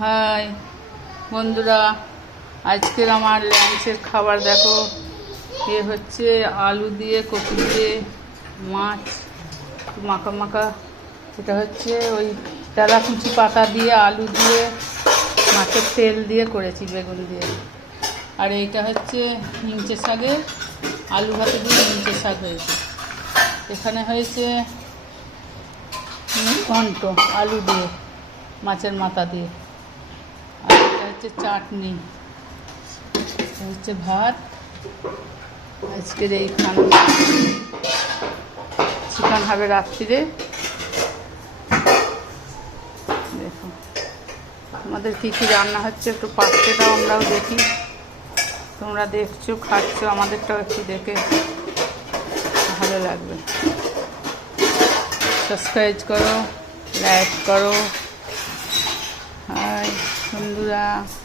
High বন্ধুরা, আজকের আমার লাঞ্চের খাবার দেখো। এ হচ্ছে আলু দিয়ে কপি দিয়ে মাছ মাখা মাখা। এটা হচ্ছে ওই তেলাকুচি পাতা দিয়ে আলু দিয়ে মাছের তেল দিয়ে করেছি, বেগুন দিয়ে। আর এইটা হচ্ছে হিংচে শাকের আলু ভাতে দিয়ে হিংচে শাক হয়েছে। এখানে হয়েছে ঘন্ট আলু দিয়ে মাছের মাথা দিয়ে। আর এটা হচ্ছে চাটনি, এটা হচ্ছে ভাত। আজকের এই খানা চিকেন হবে রাত্রিরে। দেখো আমাদের কী কী রান্না হচ্ছে, একটু পাশে দাও, আমরাও দেখি। তোমরা দেখছো, খাচ্ছো, আমাদেরটাও একটু দেখে ভালো লাগবে। সাবস্ক্রাইব করো, লাইক করো। হাই বন্ধুরা।